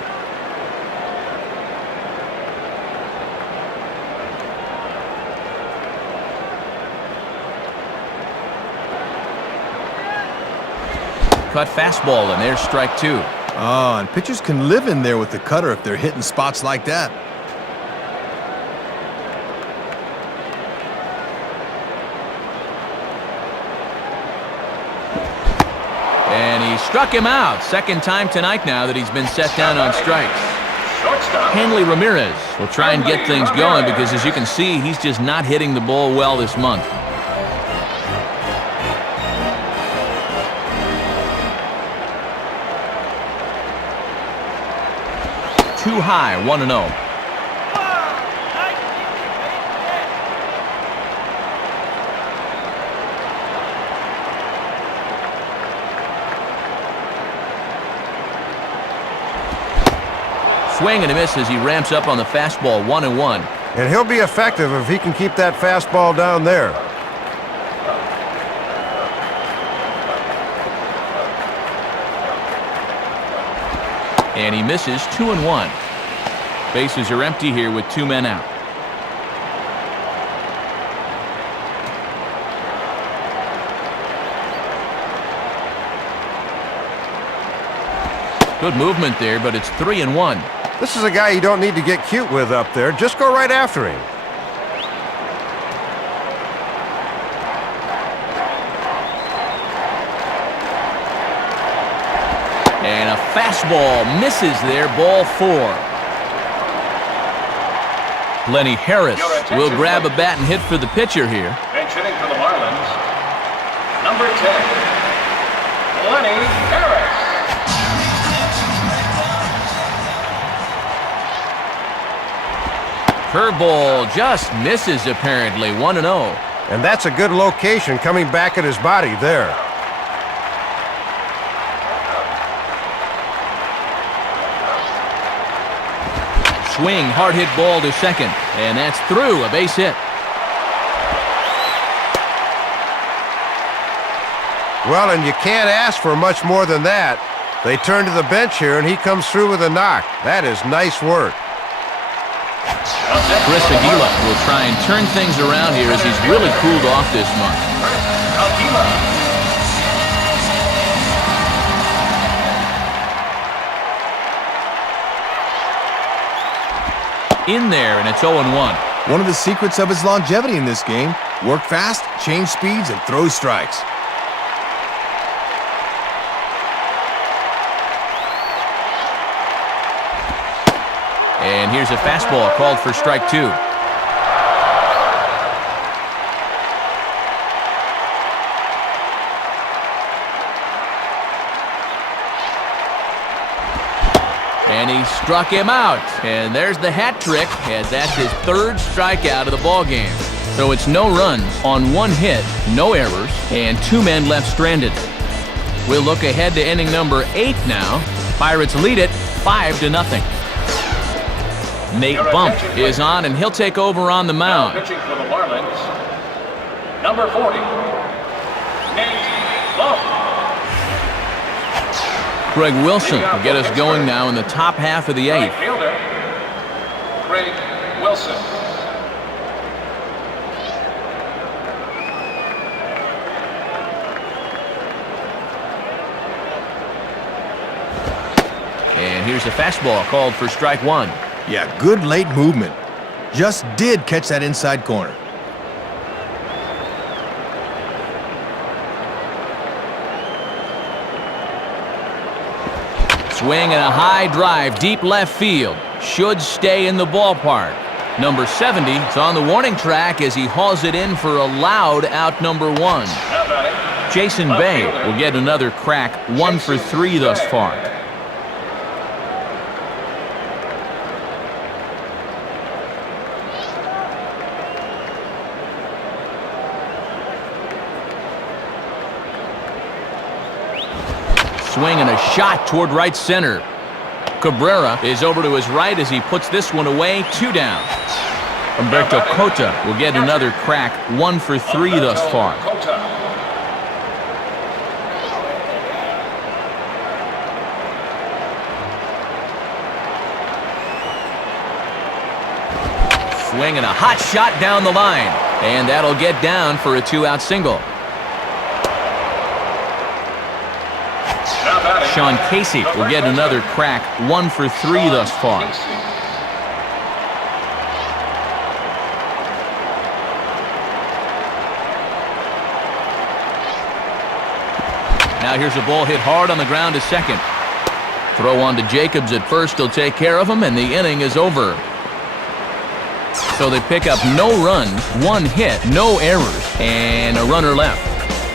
Cut fastball, and there's strike 2. Oh, and pitchers can live in there with the cutter if they're hitting spots like that. And he struck him out. Second time tonight now that he's been set down on strikes. Shortstop. Hanley Ramirez will try and get things going because, as you can see, he's just not hitting the ball well this month. Too high, 1-0. Swing and a miss as he ramps up on the fastball, 1-1. And he'll be effective if he can keep that fastball down there. And he misses 2-1. Bases are empty here with 2 men out. Good movement there, but it's 3-1. This is a guy you don't need to get cute with up there. Just go right after him. And a fastball misses there, ball 4. Lenny Harris will grab a bat and hit for the pitcher here. Bench hitting for the Marlins. Number 10, Lenny Harris. Curveball just misses apparently, 1-0. And that's a good location coming back at his body there. Swing, hard hit ball to second, and that's through, a base hit. Well, and you can't ask for much more than that. They turn to the bench here, and he comes through with a knock. That is nice work. Chris Aguila will try and turn things around here as he's really cooled off this month. In there, and it's 0-1. One of the secrets of his longevity in this game: work fast, change speeds, and throw strikes. And here's a fastball called for strike 2. And he struck him out. And there's the hat trick, as that's his 3rd strikeout of the ballgame. So it's no runs on 1 hit, no errors, and 2 men left stranded. We'll look ahead to inning number 8 now. Pirates lead it 5-0. Nate Bump is on, and he'll take over on the mound. Now pitching for the Marlins, number 40, Nate Bump. Craig Wilson will get us going now in the top half of the 8th. Right fielder, Craig Wilson. And here's a fastball called for strike 1. Yeah, good late movement. Just did catch that inside corner. Swing and a high drive, deep left field. Should stay in the ballpark. Number 70 is on the warning track as he hauls it in for a loud out number 1. Now batting, Jason Bay will get another crack, 1 for 3 thus far. Swing and a shot toward right center. Cabrera is over to his right as he puts this one away, 2 down. Humberto Cota will get another crack, 1 for 3 thus far. Swing and a hot shot down the line, and that'll get down for a 2-out single. Sean Casey will get another crack, 1 for 3 thus far. Now here's a ball hit hard on the ground to second. Throw on to Jacobs at first. He'll take care of him, and the inning is over. So they pick up no runs, 1 hit, no errors, and a runner left.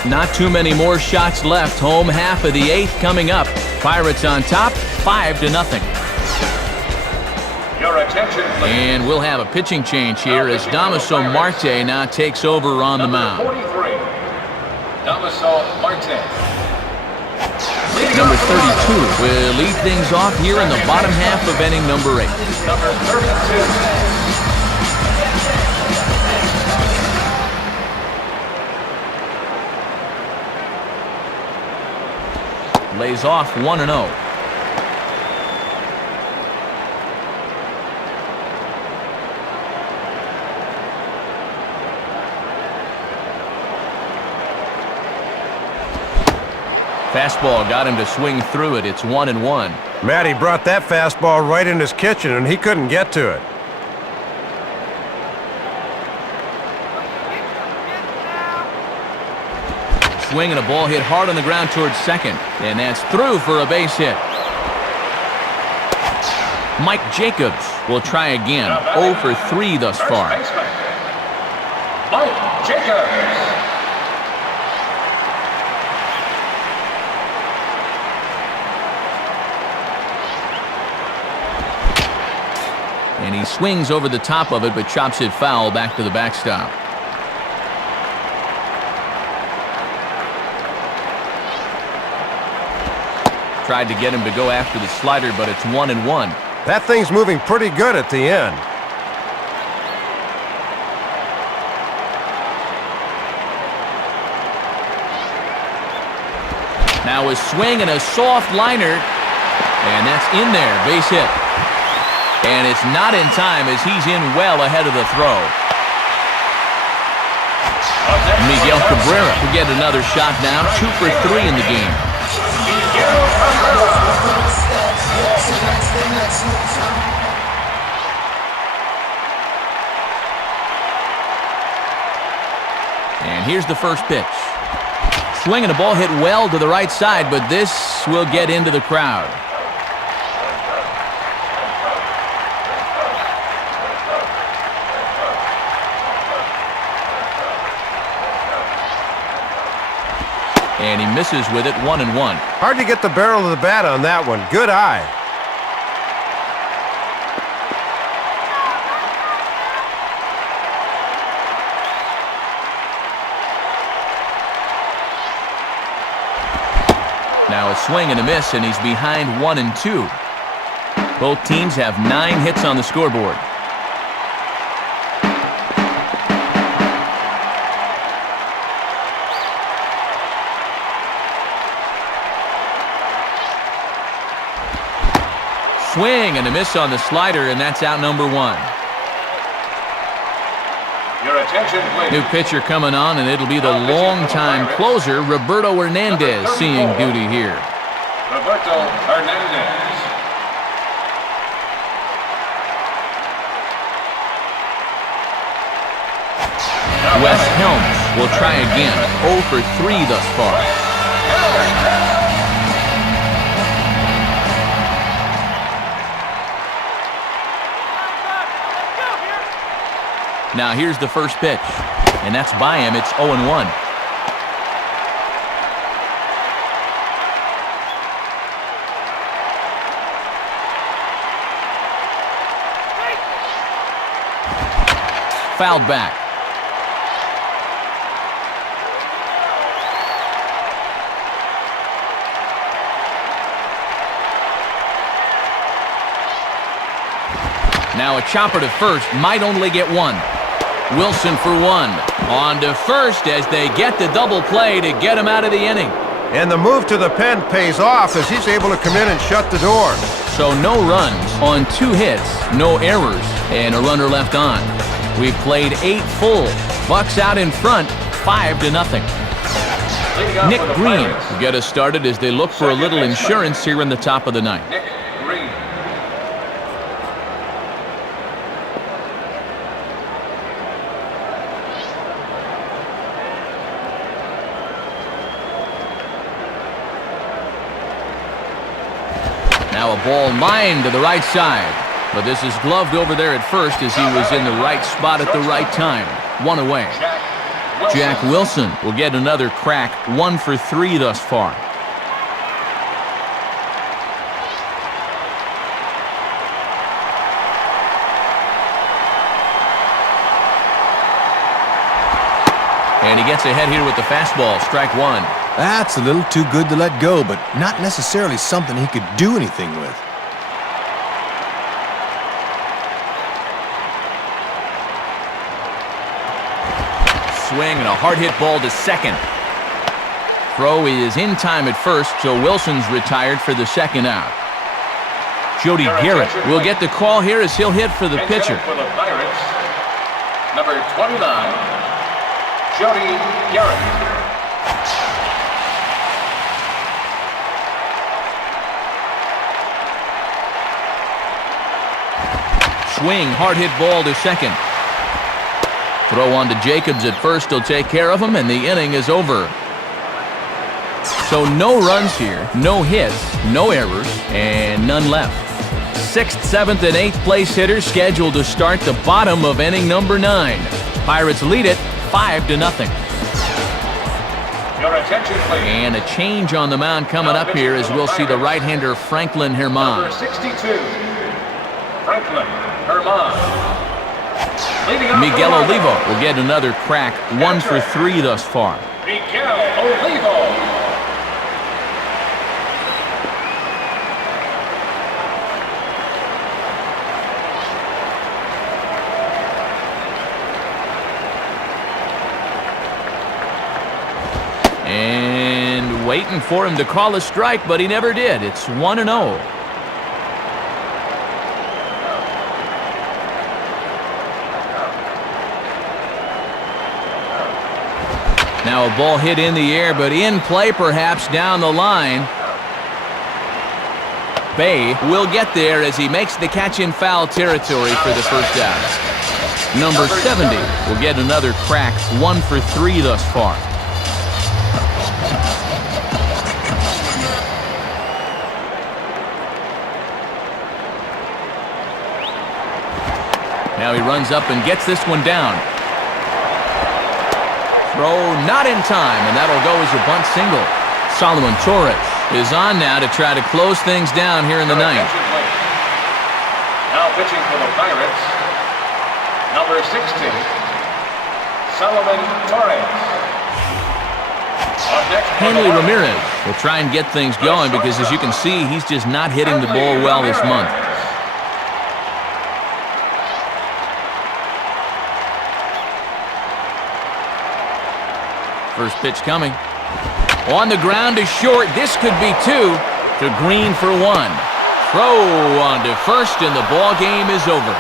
Not too many more shots left. Home half of the 8th coming up. Pirates on top, 5-0. Your attention, please. And we'll have a pitching change here as Damaso Marte now takes over on the mound. 43, Damaso Marte. Number 32 will lead things off here in the bottom half of inning number 8. Number 32. Lays off 1-0. Fastball got him to swing through it. It's 1-1. Matty brought that fastball right in his kitchen, and he couldn't get to it. Swing and a ball hit hard on the ground towards second. And that's through for a base hit. Mike Jacobs will try again. 0 for 3 thus far. Mike Jacobs. And he swings over the top of it, but chops it foul back to the backstop. Tried to get him to go after the slider, but it's 1-1. That thing's moving pretty good at the end. Now a swing and a soft liner, and that's in there, base hit. And it's not in time as he's in well ahead of the throw. Miguel Cabrera will get another shot now, 2 for 3 in the game. And here's the first pitch. Swinging, a ball hit well to the right side, but this will get into the crowd. And he misses with it, 1-1. Hard to get the barrel of the bat on that one. Good eye. Now a swing and a miss, and he's behind 1-2. Both teams have 9 hits on the scoreboard. Swing and a miss on the slider, and that's out number 1. Your attention, please. New pitcher coming on, and it'll be the longtime closer, Roberto Hernandez, seeing duty here. Roberto Hernandez. Wes Helms will try again, 0 for 3 thus far. Now here's the first pitch, and that's by him. It's 0-1. Fouled back. Now a chopper to first, might only get one. Wilson for 1. On to first as they get the double play to get him out of the inning. And the move to the pen pays off as he's able to come in and shut the door. So no runs on 2 hits, no errors, and a runner left on. We've played 8 full. Bucks out in front, 5-0. Nick Green will get us started as they look for a little insurance here in the top of the ninth. Nick Green. Now a ball lined to the right side. But this is gloved over there at first as he was in the right spot at the right time. 1 away. Jack Wilson will get another crack. 1 for 3 thus far. And he gets ahead here with the fastball. Strike 1. That's a little too good to let go, but not necessarily something he could do anything with. Swing and a hard hit ball to second. Throw is in time at first, so Wilson's retired for the second out. Jody Garrett will get the call here as he'll hit for the pitcher. For the Pirates, number 29, Jody Garrett. swing, hard hit ball to second. Throw on to Jacobs at first. He'll take care of him, and the inning is over. So no runs here, no hits, no errors, and none left. 6th, 7th, and 8th place hitters scheduled to start the bottom of inning number 9. Pirates lead it 5-0. Your attention, please. And a change on the mound coming up here as we'll see the right-hander Franklin Number Herman. 62, Franklin Herman. Leading off Miguel the lineup, Olivo will get another crack, 1 for 3 thus far. Miguel Olivo. And waiting for him to call a strike, but he never did. It's 1-0. Now a ball hit in the air, but in play perhaps down the line. Bay will get there as he makes the catch in foul territory for the first out. Number 70 will get another crack, 1 for 3 thus far. Now he runs up and gets this one down. Throw not in time, and that'll go as a bunt single. Solomon Torres is on now to try to close things down here in the ninth. Now pitching for the Pirates, number 60, Solomon Torres. Hanley Ramirez will try and get things going because, as you can see, he's just not hitting the ball well this month. First pitch coming. On the ground to short. This could be 2 to Green for 1. Throw on to first, and the ball game is over.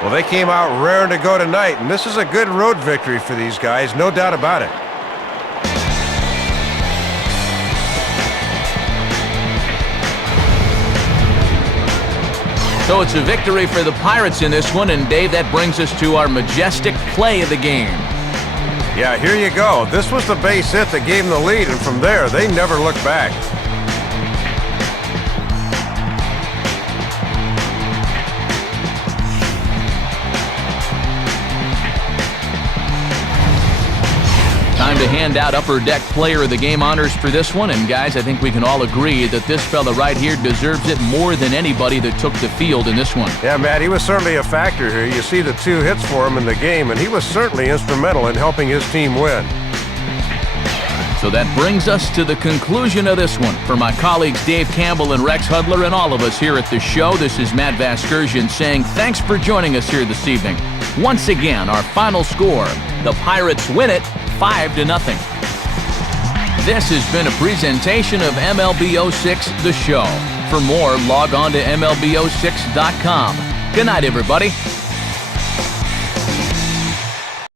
Well, they came out raring to go tonight, and this is a good road victory for these guys, no doubt about it. So it's a victory for the Pirates in this one, and Dave, that brings us to our majestic play of the game. Yeah, here you go. This was the base hit that gave them the lead, and from there, they never looked back. Time to hand out Upper Deck Player of the Game honors for this one. And guys, I think we can all agree that this fella right here deserves it more than anybody that took the field in this one. Yeah, Matt, he was certainly a factor here. You see the 2 hits for him in the game, and he was certainly instrumental in helping his team win. So that brings us to the conclusion of this one. For my colleagues Dave Campbell and Rex Hudler and all of us here at the show, this is Matt Vasgersian saying thanks for joining us here this evening. Once again, our final score, the Pirates win it 5-0. This has been a presentation of MLB 06, the show. For more, log on to MLB06.com. Good night, everybody.